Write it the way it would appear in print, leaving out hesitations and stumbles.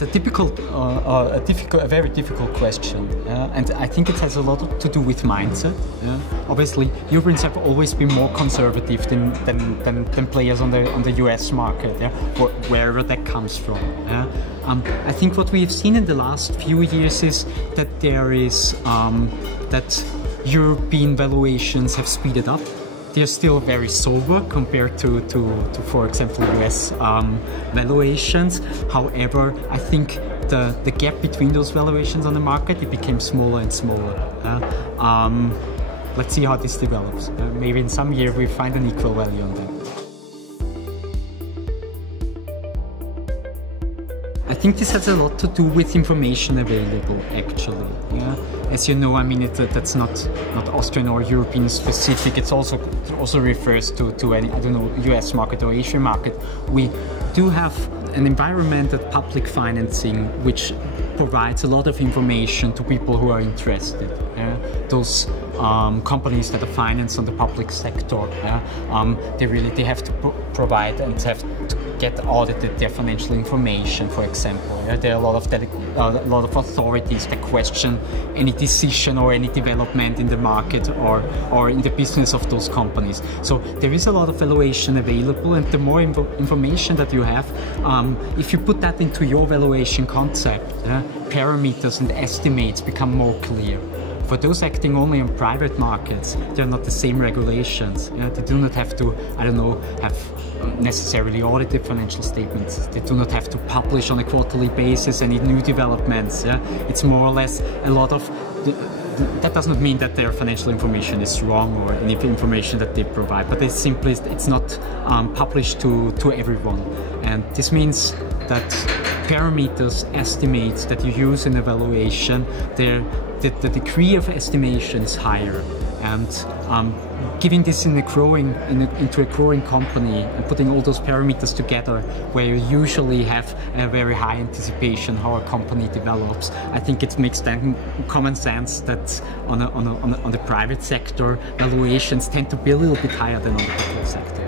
It's a very difficult question, and I think it has a lot to do with mindset. Obviously, Europeans have always been more conservative than players on the US market, wherever that comes from. I think what we've seen in the last few years is that that European valuations have speeded up. They're still very sober compared to for example, US valuations. However, I think the gap between those valuations on the market, it became smaller and smaller. Let's see how this develops. Maybe in some year we find an equal value on that. I think this has a lot to do with information available, actually. As you know, I mean, that's not Austrian or European specific. It also refers to any, I don't know, US market or Asian market. We do have an environmental public financing which provides a lot of information to people who are interested. Those companies that are financed on the public sector, they have to provide and have to get audited their financial information, for example. There are a lot of authorities that question any decision or any development in the market or in the business of those companies. So there is a lot of valuation available, and the more information that you have, if you put that into your valuation concept, parameters and estimates become more clear. For those acting only on private markets, they're not the same regulations. They do not have to, I don't know, have necessarily audited financial statements. They do not have to publish on a quarterly basis any new developments. It's more or less a lot of... That does not mean that their financial information is wrong or any information that they provide, but it's not published to everyone. And this means that parameters, estimates that you use in evaluation, the degree of estimation is higher, and giving this into a growing company and putting all those parameters together, where you usually have a very high anticipation how a company develops, I think it makes then common sense that on the private sector, valuations tend to be a little bit higher than on the public sector.